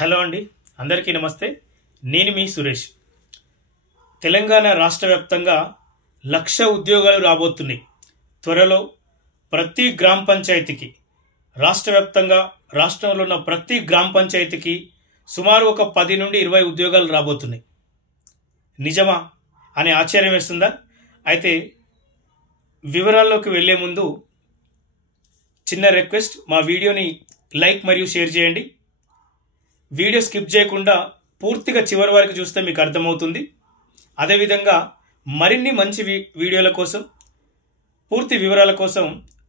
Hello అండి, అందరికీ నమస్తే. నేను మీ సురేష్. తెలంగాణ రాష్ట్ర వ్యాప్తంగా 1,00,000 ఉద్యోగాలు రాబోతున్నాయి. త్వరలో ప్రతి గ్రామ పంచాయతీకి రాష్ట్ర వ్యాప్తంగా రాష్ట్రంలో ఉన్న ప్రతి గ్రామ పంచాయతీకి సుమారు ఒక 10 నుండి 20 ఉద్యోగాలు రాబోతున్నాయి. నిజమా అనే ఆశ్చర్యం వేస్తుందా? అయితే వివరాల్లోకి వెళ్లే ముందు చిన్న రిక్వెస్ట్, మా వీడియోని లైక్ మరియు షేర్ చేయండి. వీడియో స్కిప్ చేయకుండా పూర్తిగా చివరి వరకు చూస్తే మీకు అర్థమవుతుంది. అదేవిధంగా మరిన్ని మంచి వీడియోల కోసం, పూర్తి వివరాల కోసం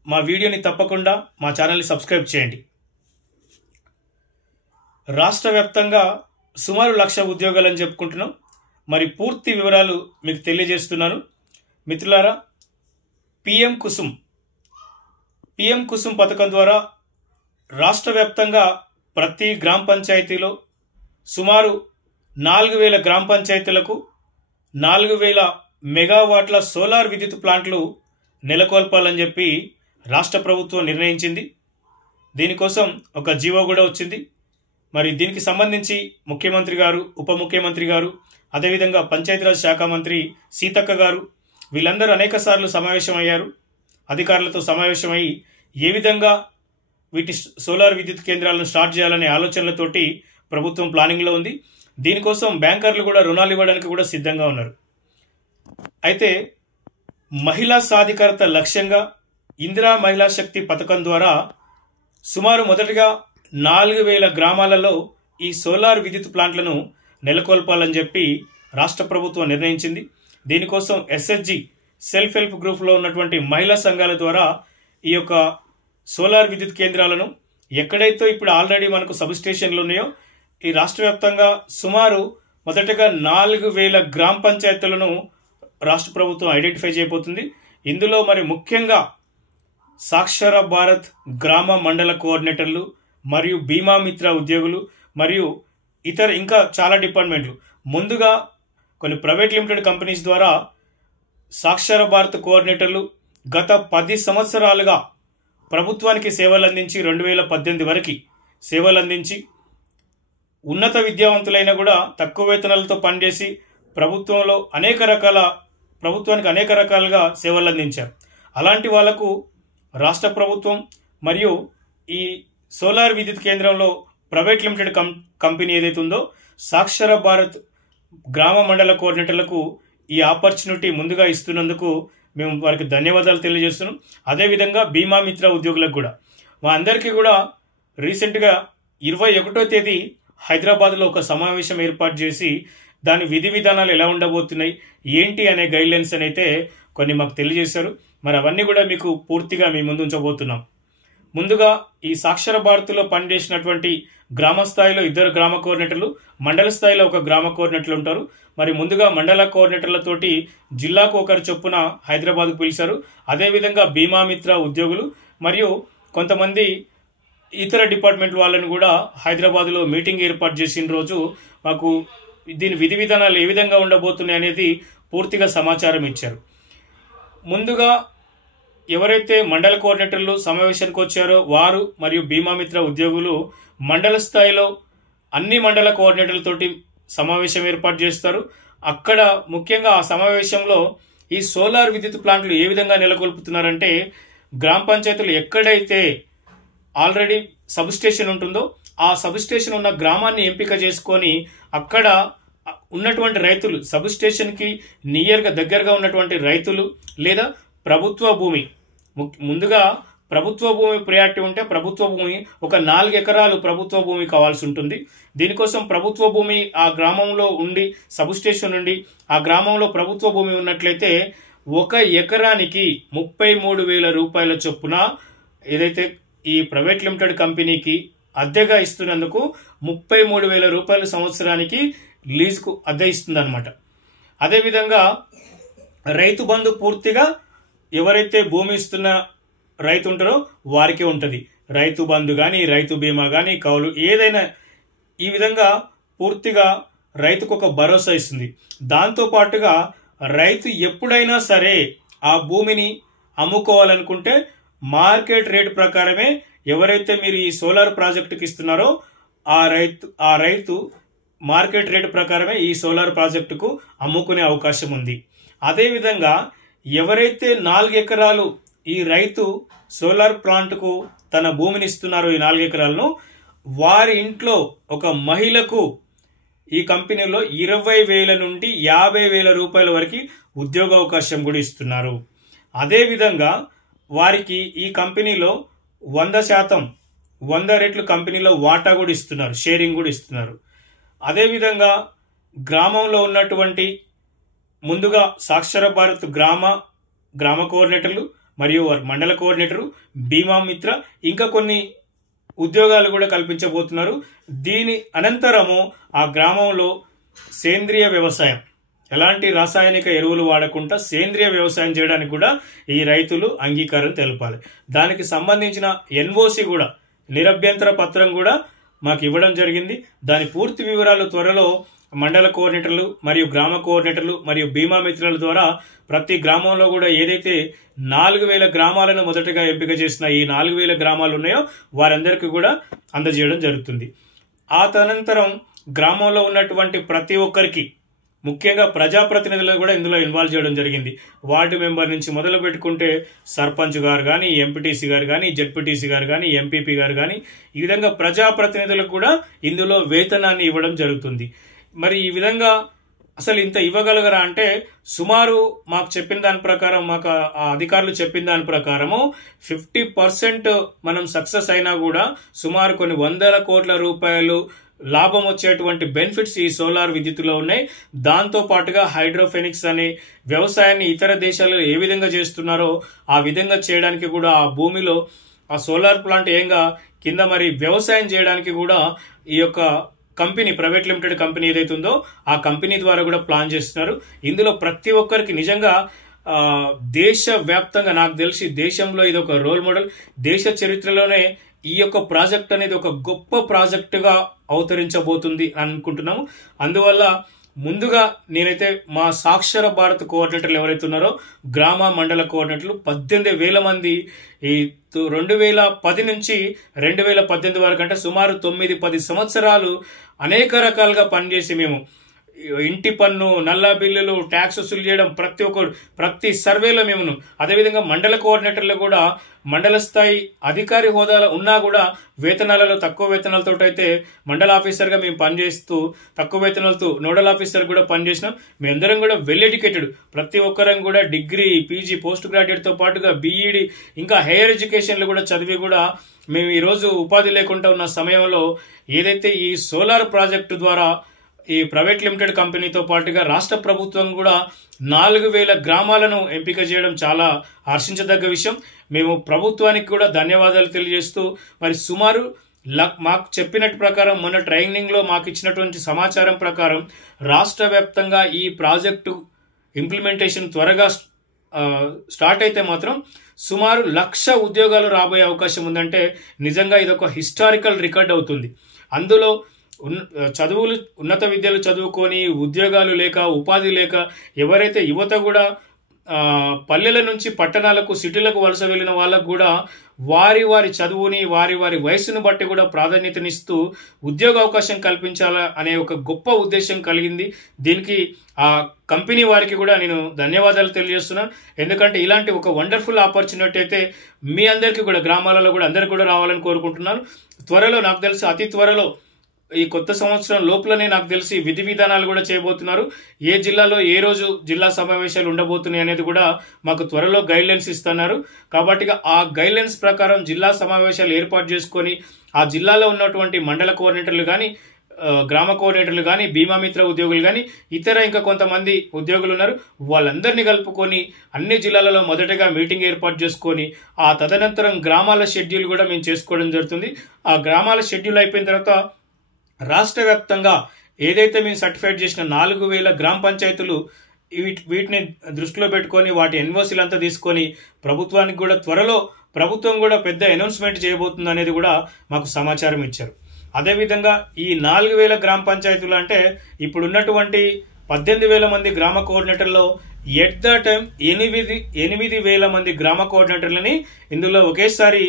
మా వీడియోని తప్పకుండా మా ఛానల్ని సబ్స్క్రైబ్ చేయండి. రాష్ట్ర వ్యాప్తంగా సుమారు 1,00,000 ఉద్యోగాలని చెప్పుకుంటున్నాం. మరి పూర్తి వివరాలు మీకు తెలియజేస్తున్నాను. మిత్రులారా, పిఎం కుసుమ్ పథకం ద్వారా రాష్ట్ర వ్యాప్తంగా ప్రతి గ్రామ పంచాయతీలో సుమారు 4,000 గ్రామ పంచాయతీలకు 4,000 మెగావాట్ల సోలార్ విద్యుత్ ప్లాంట్లు నెలకొల్పాలని చెప్పి రాష్ట్ర ప్రభుత్వం నిర్ణయించింది. దీనికోసం ఒక జీవో కూడా వచ్చింది. మరి దీనికి సంబంధించి ముఖ్యమంత్రి గారు, ఉప ముఖ్యమంత్రి గారు, అదేవిధంగా పంచాయతీరాజ్ శాఖ మంత్రి సీతక్క గారు వీళ్ళందరూ అనేక సార్లు సమావేశమయ్యారు. అధికారులతో సమావేశమై ఏ విధంగా వీటి సోలార్ విద్యుత్ కేంద్రాలను స్టార్ట్ చేయాలనే ఆలోచనలతోటి ప్రభుత్వం ప్లానింగ్లో ఉంది. దీనికోసం బ్యాంకర్లు కూడా రుణాలు ఇవ్వడానికి కూడా సిద్ధంగా ఉన్నారు. అయితే మహిళా సాధికారత లక్ష్యంగా ఇందిరా మహిళా శక్తి పథకం ద్వారా సుమారు మొదటిగా 4,000 గ్రామాలలో ఈ సోలార్ విద్యుత్ ప్లాంట్లను నెలకొల్పాలని చెప్పి రాష్ట్ర ప్రభుత్వం నిర్ణయించింది. దీనికోసం ఎస్హెచ్జి సెల్ఫ్ హెల్ప్ గ్రూప్లో ఉన్నటువంటి మహిళా సంఘాల ద్వారా ఈ యొక్క సోలార్ విద్యుత్ కేంద్రాలను ఎక్కడైతే ఇప్పుడు ఆల్రెడీ మనకు సబ్ స్టేషన్లు ఉన్నాయో ఈ రాష్ట్ర వ్యాప్తంగా సుమారు మొదటగా 4,000 గ్రామ పంచాయతీలను రాష్ట్ర ప్రభుత్వం ఐడెంటిఫై చేయబోతుంది. ఇందులో మరి ముఖ్యంగా సాక్షర భారత్ గ్రామ మండల కోఆర్డినేటర్లు మరియు బీమా మిత్ర ఉద్యోగులు మరియు ఇతర ఇంకా చాలా డిపార్ట్మెంట్లు, ముందుగా కొన్ని ప్రైవేట్ లిమిటెడ్ కంపెనీస్ ద్వారా సాక్షర భారత్ కోఆర్డినేటర్లు గత 10 సంవత్సరాలుగా ప్రభుత్వానికి సేవలు అందించి 2018 వరకు సేవలు అందించి ఉన్నత విద్యావంతులైన కూడా తక్కువ వేతనాలతో పనిచేసి ప్రభుత్వానికి అనేక రకాలుగా సేవలు అందించారు. అలాంటి వాళ్లకు రాష్ట్ర ప్రభుత్వం మరియు ఈ సోలార్ విద్యుత్ కేంద్రంలో ప్రైవేట్ లిమిటెడ్ కంపెనీ ఏదైతే ఉందో సాక్షర భారత్ గ్రామ మండల కోఆర్డినేటర్లకు ఈ ఆపర్చునిటీ ముందుగా ఇస్తున్నందుకు మేము వారికి ధన్యవాదాలు తెలియజేస్తున్నాం. అదేవిధంగా బీమా మిత్ర ఉద్యోగులకు కూడా మా అందరికీ కూడా రీసెంట్గా 21వ తేదీ హైదరాబాద్లో ఒక సమావేశం ఏర్పాటు చేసి దాని విధి విధానాలు ఎలా ఉండబోతున్నాయి ఏంటి అనే గైడ్లైన్స్ అని అయితే కొన్ని మాకు తెలియజేశారు. మరి అవన్నీ కూడా మీకు పూర్తిగా మీ ముందు ఉంచబోతున్నాం. ముందుగా ఈ సాక్షర భారత్లో పనిచేసినటువంటి గ్రామ స్థాయిలో 2 గ్రామ కోఆర్డినేటర్లు, మండల స్థాయిలో 1 గ్రామ కోఆర్డినేటర్లు ఉంటారు. మరి ముందుగా మండల కోఆర్డినేటర్లతోటి జిల్లాకు ఒకరు చొప్పున హైదరాబాద్కు పిలిచారు. అదేవిధంగా బీమా మిత్ర ఉద్యోగులు మరియు కొంతమంది ఇతర డిపార్ట్మెంట్ వాళ్ళని కూడా హైదరాబాద్లో మీటింగ్ ఏర్పాటు చేసిన రోజు మాకు దీని విధి విధానాలు ఏ విధంగా ఉండబోతున్నాయి అనేది పూర్తిగా సమాచారం ఇచ్చారు. ముందుగా ఎవరైతే మండల కోఆర్డినేటర్లు సమావేశానికి వచ్చారో వారు మరియు బీమా మిత్ర ఉద్యోగులు మండల స్థాయిలో అన్ని మండల కోఆర్డినేటర్లతోటి సమావేశం ఏర్పాటు చేస్తారు. అక్కడ ముఖ్యంగా ఆ సమావేశంలో ఈ సోలార్ విద్యుత్ ప్లాంట్లు ఏ విధంగా నెలకొల్పుతున్నారంటే గ్రామ పంచాయతీలు ఎక్కడైతే ఆల్రెడీ సబ్ స్టేషన్ ఉంటుందో ఆ సబ్ స్టేషన్ ఉన్న గ్రామాన్ని ఎంపిక చేసుకొని అక్కడ ఉన్నటువంటి రైతులు, సబ్ స్టేషన్కి నియర్గా దగ్గరగా ఉన్నటువంటి రైతులు లేదా ప్రభుత్వ భూమి, ముందుగా ప్రభుత్వ భూమి ప్రియారిటీ ఉంటే ప్రభుత్వ భూమి ఒక 4 ఎకరాలు ప్రభుత్వ భూమి కావాల్సి ఉంటుంది. దీనికోసం ప్రభుత్వ భూమి ఆ గ్రామంలో ఉండి సబ్ స్టేషన్ నుండి ఆ గ్రామంలో ప్రభుత్వ భూమి ఉన్నట్లయితే 1 ఎకరానికి 33,000 రూపాయల చొప్పున ఏదైతే ఈ ప్రైవేట్ లిమిటెడ్ కంపెనీకి అద్దెగా ఇస్తున్నందుకు 33,000 రూపాయల సంవత్సరానికి లీజుకు అద్దె ఇస్తుందన్నమాట. అదేవిధంగా రైతు బంధు పూర్తిగా ఎవరైతే భూమి ఇస్తున్న రైతు ఉంటారో వారికే ఉంటుంది. రైతు బంధు కానీ, రైతు బీమా కానీ, కౌలు ఏదైనా ఈ విధంగా పూర్తిగా రైతుకు ఒక భరోసా ఇస్తుంది. దాంతో పాటుగా రైతు ఎప్పుడైనా సరే ఆ భూమిని అమ్ముకోవాలనుకుంటే మార్కెట్ రేట్ ప్రకారమే ఎవరైతే మీరు ఈ సోలార్ ప్రాజెక్టుకి ఇస్తున్నారో ఆ రైతు మార్కెట్ రేటు ప్రకారమే ఈ సోలార్ ప్రాజెక్టుకు అమ్ముకునే అవకాశం ఉంది. అదేవిధంగా ఎవరైతే 4 ఎకరాలు ఈ రైతు సోలార్ ప్లాంట్కు తన భూమిని ఇస్తున్నారో, ఈ 4 ఎకరాలను వారి ఇంట్లో ఒక మహిళకు ఈ కంపెనీలో 20,000 నుండి 50,000 రూపాయల వరకు ఉద్యోగ అవకాశం కూడా ఇస్తున్నారు. అదేవిధంగా వారికి ఈ కంపెనీలో 100% 100 రెట్లు కంపెనీలో వాటా కూడా ఇస్తున్నారు, షేరింగ్ కూడా ఇస్తున్నారు. అదేవిధంగా గ్రామంలో ఉన్నటువంటి ముందుగా సాక్షర భారత్ గ్రామ కోఆర్డినేటర్లు మరియు మండల కోఆర్డినేటరు, బీమా మిత్ర, ఇంకా కొన్ని ఉద్యోగాలు కూడా కల్పించబోతున్నారు. దీని అనంతరము ఆ గ్రామంలో సేంద్రియ వ్యవసాయం, ఎలాంటి రాసాయనిక ఎరువులు వాడకుండా సేంద్రియ వ్యవసాయం చేయడానికి కూడా ఈ రైతులు అంగీకారం తెలపాలి. దానికి సంబంధించిన ఎన్ఓసి కూడా, నిరభ్యంతర పత్రం కూడా మాకు ఇవ్వడం జరిగింది. దాని పూర్తి వివరాలు త్వరలో మండల కోఆర్డినేటర్లు మరియు గ్రామ కోఆర్డినేటర్లు మరియు బీమా మిత్రుల ద్వారా ప్రతి గ్రామంలో కూడా ఏదైతే 4,000 గ్రామాలను మొదటగా ఎంపిక చేసిన ఈ 4,000 గ్రామాలు ఉన్నాయో వారందరికీ కూడా అందజేయడం జరుగుతుంది. ఆ తదనంతరం గ్రామంలో ఉన్నటువంటి ప్రతి ఒక్కరికి, ముఖ్యంగా ప్రజాప్రతినిధులు కూడా ఇందులో ఇన్వాల్వ్ చేయడం జరిగింది. వార్డు మెంబర్ నుంచి మొదలు పెట్టుకుంటే సర్పంచ్ గారు కానీ, ఎంపీటీసీ గారు కానీ, జెడ్పీటీసీ గారు కానీ, ఎంపీపీ గారు కానీ, ఈ విధంగా ప్రజాప్రతినిధులకు కూడా ఇందులో వేతనాన్ని ఇవ్వడం జరుగుతుంది. మరి ఈ విధంగా అసలు ఇంత ఇవ్వగలగరా అంటే, సుమారు మాకు చెప్పిన దాని ప్రకారం, మాకు ఆ అధికారులు చెప్పిన దాని ప్రకారము 50% మనం సక్సెస్ అయినా కూడా సుమారు కొన్ని 100 కోట్ల రూపాయలు లాభం వచ్చేటువంటి బెనిఫిట్స్ ఈ సోలార్ విద్యుత్తులో ఉన్నాయి. దాంతో పాటుగా హైడ్రోఫెనిక్స్ అనే వ్యవసాయాన్ని ఇతర దేశాలలో ఏ విధంగా చేస్తున్నారో ఆ విధంగా చేయడానికి కూడా, ఆ భూమిలో ఆ సోలార్ ప్లాంట్ ఏంగా కింద మరి వ్యవసాయం చేయడానికి కూడా ఈ యొక్క కంపెనీ, ప్రైవేట్ లిమిటెడ్ కంపెనీ ఏదైతే ఉందో ఆ కంపెనీ ద్వారా కూడా ప్లాన్ చేస్తున్నారు. ఇందులో ప్రతి ఒక్కరికి నిజంగా దేశవ్యాప్తంగా, నాకు తెలిసి దేశంలో ఇది ఒక రోల్ మోడల్. దేశ చరిత్రలోనే ఈ యొక్క ప్రాజెక్ట్ అనేది ఒక గొప్ప ప్రాజెక్టుగా అవతరించబోతుంది అనుకుంటున్నాము. అందువల్ల ముందుగా నేనైతే మా సాక్షర భారత్ కోఆర్డినేటర్లు ఎవరైతే ఉన్నారో, గ్రామ మండల కోఆర్డినేటర్లు 18,000 మంది ఈ 2010 నుంచి 2018 వరకు, అంటే సుమారు 9-10 సంవత్సరాలు అనేక రకాలుగా పనిచేసి మేము ఇంటి పన్ను, నల్ల బిల్లులు, ట్యాక్స్ వసూలు చేయడం, ప్రతి సర్వేలో మేము, అదేవిధంగా మండల కోఆర్డినేటర్లు కూడా మండల స్థాయి అధికారి హోదాలో ఉన్నా కూడా వేతనాలలో తక్కువ వేతనాలతో అయితే మండల ఆఫీసర్గా మేము పనిచేస్తూ తక్కువ వేతనాలతో నోడల్ ఆఫీసర్ కూడా పనిచేసినాం. మేమందరం కూడా వెల్ ఎడ్యుకేటెడ్, ప్రతి ఒక్కరం కూడా డిగ్రీ, పీజీ, పోస్ట్ గ్రాడ్యుయేట్తో పాటుగా బీఈడి, ఇంకా హైయర్ ఎడ్యుకేషన్లు కూడా చదివి కూడా మేము ఈరోజు ఉపాధి లేకుండా ఉన్న సమయంలో ఏదైతే ఈ సోలార్ ప్రాజెక్టు ద్వారా ఈ ప్రైవేట్ లిమిటెడ్ కంపెనీతో పాటుగా రాష్ట్ర ప్రభుత్వం కూడా 4,000 గ్రామాలను ఎంపిక చేయడం చాలా హర్షించదగ్గ విషయం. మేము ప్రభుత్వానికి కూడా ధన్యవాదాలు తెలియజేస్తూ, మరి సుమారు మాకు చెప్పినట్టు ప్రకారం, మొన్న ట్రైనింగ్లో మాకు ఇచ్చినటువంటి సమాచారం ప్రకారం రాష్ట్ర వ్యాప్తంగా ఈ ప్రాజెక్టు ఇంప్లిమెంటేషన్ త్వరగా స్టార్ట్ అయితే మాత్రం సుమారు 1,00,000 ఉద్యోగాలు రాబోయే అవకాశం ఉందంటే నిజంగా ఇదొక హిస్టారికల్ రికార్డ్ అవుతుంది. అందులో చదువులు, ఉన్నత విద్యలు చదువుకొని ఉద్యోగాలు లేక, ఉపాధి లేక ఎవరైతే యువత కూడా పల్లెల నుంచి పట్టణాలకు, సిటీలకు వలస వెళ్ళిన వాళ్ళకు కూడా వారి వారి చదువుని, వారి వారి వయసును బట్టి కూడా ప్రాధాన్యతనిస్తూ ఉద్యోగ అవకాశం కల్పించాలా అనే ఒక గొప్ప ఉద్దేశం కలిగింది. దీనికి ఆ కంపెనీ వారికి కూడా నేను ధన్యవాదాలు తెలియజేస్తున్నాను. ఎందుకంటే ఇలాంటి ఒక వండర్ఫుల్ ఆపర్చునిటీ అయితే మీ అందరికీ కూడా, గ్రామాలలో కూడా అందరికీ కూడా రావాలని కోరుకుంటున్నాను. త్వరలో, నాకు తెలిసి అతి త్వరలో ఈ కొత్త సంవత్సరం లోపలనే నాకు తెలిసి విధి విధానాలు కూడా చేయబోతున్నారు. ఏ జిల్లాలో ఏ రోజు జిల్లా సమావేశాలు ఉండబోతున్నాయి అనేది కూడా మాకు త్వరలో గైడ్లైన్స్ ఇస్తున్నారు. కాబట్టి ఆ గైడ్లైన్స్ ప్రకారం జిల్లా సమావేశాలు ఏర్పాటు చేసుకొని ఆ జిల్లాలో ఉన్నటువంటి మండల కోఆర్డినేటర్లు కానీ, గ్రామ కోఆర్డినేటర్లు కానీ, బీమా మిత్ర ఉద్యోగులు కానీ, ఇతర ఇంకా కొంతమంది ఉద్యోగులు ఉన్నారు, వాళ్ళందరినీ కలుపుకొని అన్ని జిల్లాలలో మొదటగా మీటింగ్ ఏర్పాటు చేసుకొని ఆ తదనంతరం గ్రామాల షెడ్యూల్ కూడా మేము చేసుకోవడం జరుగుతుంది. ఆ గ్రామాల షెడ్యూల్ అయిపోయిన తర్వాత రాష్ట్ర వ్యాప్తంగా ఏదైతే మేము సర్టిఫైడ్ చేసిన 4,000 గ్రామ పంచాయతీలు, వీటిని దృష్టిలో పెట్టుకొని వాటి ఎన్ఓసీలు అంతా తీసుకొని ప్రభుత్వానికి కూడా త్వరలో ప్రభుత్వం కూడా పెద్ద అనౌన్స్మెంట్ చేయబోతుంది అనేది కూడా మాకు సమాచారం ఇచ్చారు. అదేవిధంగా ఈ 4,000 గ్రామ పంచాయతీలు అంటే ఇప్పుడు ఉన్నటువంటి 18,000 మంది గ్రామ కోఆర్డినేటర్లో ఎట్ ద టైం 8,000 మంది గ్రామ కోఆర్డినేటర్లని ఇందులో ఒకేసారి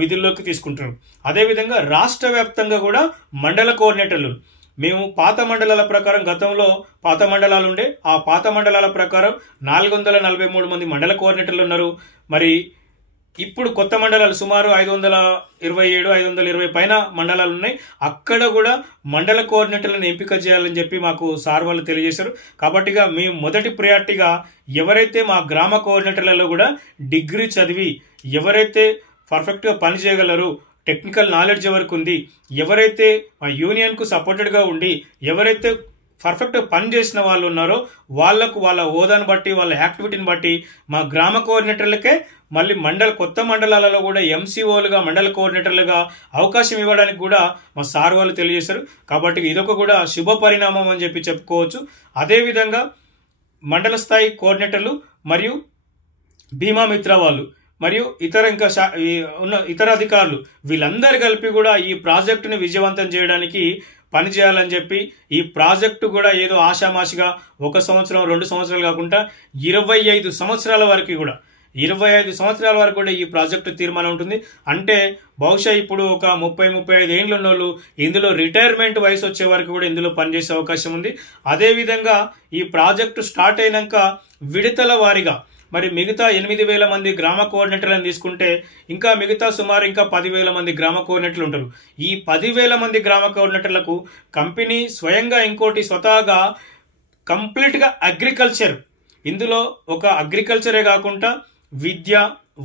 విధుల్లోకి తీసుకుంటున్నారు. అదేవిధంగా రాష్ట్ర వ్యాప్తంగా కూడా మండల కోఆర్డినేటర్లు, మేము పాత మండలాల ప్రకారం గతంలో పాత మండలాలు ఉండే, ఆ పాత మండలాల ప్రకారం 443 మంది మండల కోఆర్డినేటర్లు ఉన్నారు. మరి ఇప్పుడు కొత్త మండలాలు సుమారు 527, 520 పైన మండలాలు ఉన్నాయి. అక్కడ కూడా మండల కోఆర్డినేటర్లను ఎంపిక చేయాలని చెప్పి మాకు సార్ వాళ్ళు తెలియజేశారు. కాబట్టిగా మేము మొదటి ప్రయారిటీగా ఎవరైతే మా గ్రామ కోఆర్డినేటర్లలో కూడా డిగ్రీ చదివి ఎవరైతే పర్ఫెక్ట్గా పని చేయగలరు, టెక్నికల్ నాలెడ్జ్ ఎవరికి ఉంది, ఎవరైతే మా యూనియన్కు సపోర్టెడ్గా ఉండి ఎవరైతే పర్ఫెక్ట్గా పని చేసిన వాళ్ళు ఉన్నారో వాళ్లకు వాళ్ళ హోదాను బట్టి వాళ్ళ యాక్టివిటీని బట్టి మా గ్రామ కోఆర్డినేటర్లకే మళ్ళీ కొత్త మండలాలలో కూడా ఎంసీఓలుగా మండల కోఆర్డినేటర్లుగా అవకాశం ఇవ్వడానికి కూడా మా సార్ వాళ్ళు తెలియజేశారు. కాబట్టి ఇదొక కూడా శుభ పరిణామం అని చెప్పి చెప్పుకోవచ్చు. అదేవిధంగా మండల స్థాయి కోఆర్డినేటర్లు మరియు భీమా మిత్ర వాళ్ళు మరియు ఇతర అధికారులు వీళ్ళందరూ కలిపి కూడా ఈ ప్రాజెక్టుని విజయవంతం చేయడానికి పని చేయాలని చెప్పి, ఈ ప్రాజెక్టు కూడా ఏదో ఆషామాషిగా 1 సంవత్సరం 2 సంవత్సరాలు కాకుండా 25 సంవత్సరాల వరకు కూడా 25 సంవత్సరాల వరకు కూడా ఈ ప్రాజెక్టు తీర్మానం ఉంటుంది. అంటే బహుశా ఇప్పుడు ఒక 30-35 ఏళ్ళు ఉన్న వాళ్ళు ఇందులో రిటైర్మెంట్ వయసు వచ్చే వరకు కూడా ఇందులో పనిచేసే అవకాశం ఉంది. అదేవిధంగా ఈ ప్రాజెక్టు స్టార్ట్ అయినాక విడతల వారీగా మరి మిగతా 8,000 మంది గ్రామ కోఆర్డినేటర్లను తీసుకుంటే ఇంకా మిగతా సుమారు ఇంకా 10,000 మంది గ్రామ కోఆర్డినేటర్లు ఉంటారు. ఈ 10,000 మంది గ్రామ కోఆర్డినేటర్లకు కంపెనీ స్వయంగా ఇంకోటి స్వతహాగా కంప్లీట్గా అగ్రికల్చర్, ఇందులో ఒక అగ్రికల్చరే కాకుండా విద్య,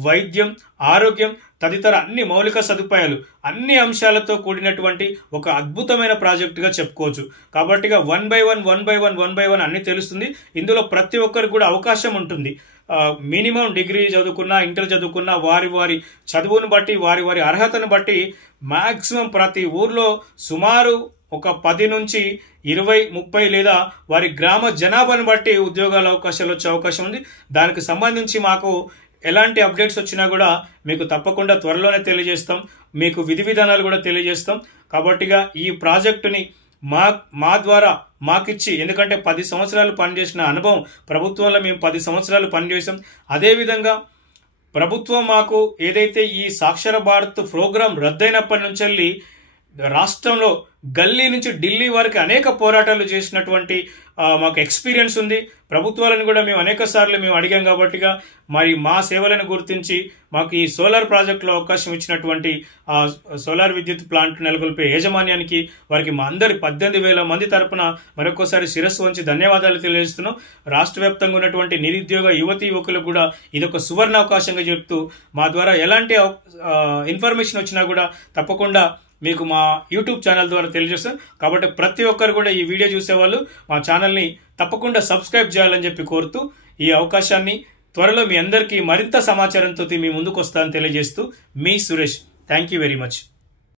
వైద్యం, ఆరోగ్యం తదితర అన్ని మౌలిక సదుపాయాలు అన్ని అంశాలతో కూడినటువంటి ఒక అద్భుతమైన ప్రాజెక్టుగా చెప్పుకోవచ్చు. కాబట్టిగా 1 by 1 అన్ని తెలుస్తుంది. ఇందులో ప్రతి ఒక్కరికి కూడా అవకాశం ఉంటుంది. మినిమం డిగ్రీ చదువుకున్నా, ఇంటర్ చదువుకున్నా వారి వారి చదువును బట్టి వారి అర్హతను బట్టి మాక్సిమం ప్రతి ఊర్లో సుమారు ఒక 10 నుంచి 20, 30 లేదా వారి గ్రామ జనాభాను బట్టి ఉద్యోగాల అవకాశాలు వచ్చే అవకాశం ఉంది. దానికి సంబంధించి మాకు ఎలాంటి అప్డేట్స్ వచ్చినా కూడా మీకు తప్పకుండా త్వరలోనే తెలియజేస్తాం. మీకు విధి విధానాలు కూడా తెలియజేస్తాం. కాబట్టిగా ఈ ప్రాజెక్టుని మా ద్వారా మాకిచ్చి, ఎందుకంటే 10 సంవత్సరాలు పనిచేసిన అనుభవం ప్రభుత్వంలో మేము 10 సంవత్సరాలు పనిచేసాం. అదేవిధంగా ప్రభుత్వం మాకు ఏదైతే ఈ సాక్షర భారత్ ప్రోగ్రాం రద్దయినప్పటి నుంచి వెళ్ళి రాష్ట్రంలో గల్లీ నుంచి ఢిల్లీ వరకు అనేక పోరాటాలు చేసినటువంటి మాకు ఎక్స్పీరియన్స్ ఉంది. ప్రభుత్వాలను కూడా మేము అనేక సార్లు మేము అడిగాం. కాబట్టిగా మరి మా సేవలను గుర్తించి మాకు ఈ సోలార్ ప్రాజెక్టులో అవకాశం ఇచ్చినటువంటి సోలార్ విద్యుత్ ప్లాంట్ నెలకొల్పే యాజమాన్యానికి వారికి మా అందరి 18,000 మంది తరపున మరొకసారి శిరస్సు వంచి ధన్యవాదాలు తెలియజేస్తున్నాం. రాష్ట్ర వ్యాప్తంగా ఉన్నటువంటి నిరుద్యోగ యువతీ యువకులకు కూడా ఇదొక సువర్ణ అవకాశంగా చెప్తూ మా ద్వారా ఎలాంటి ఇన్ఫర్మేషన్ వచ్చినా కూడా తప్పకుండా మీకు మా యూట్యూబ్ ఛానల్ ద్వారా తెలియజేస్తాం. కాబట్టి ప్రతి ఒక్కరు కూడా ఈ వీడియో చూసేవాళ్ళు మా ఛానల్ని తప్పకుండా సబ్స్క్రైబ్ చేయాలని చెప్పి కోరుతూ ఈ అవకాశాన్ని త్వరలో మీ అందరికీ మరింత సమాచారంతో మీ ముందుకు వస్తానని తెలియజేస్తూ మీ Suresh. Thank you very much.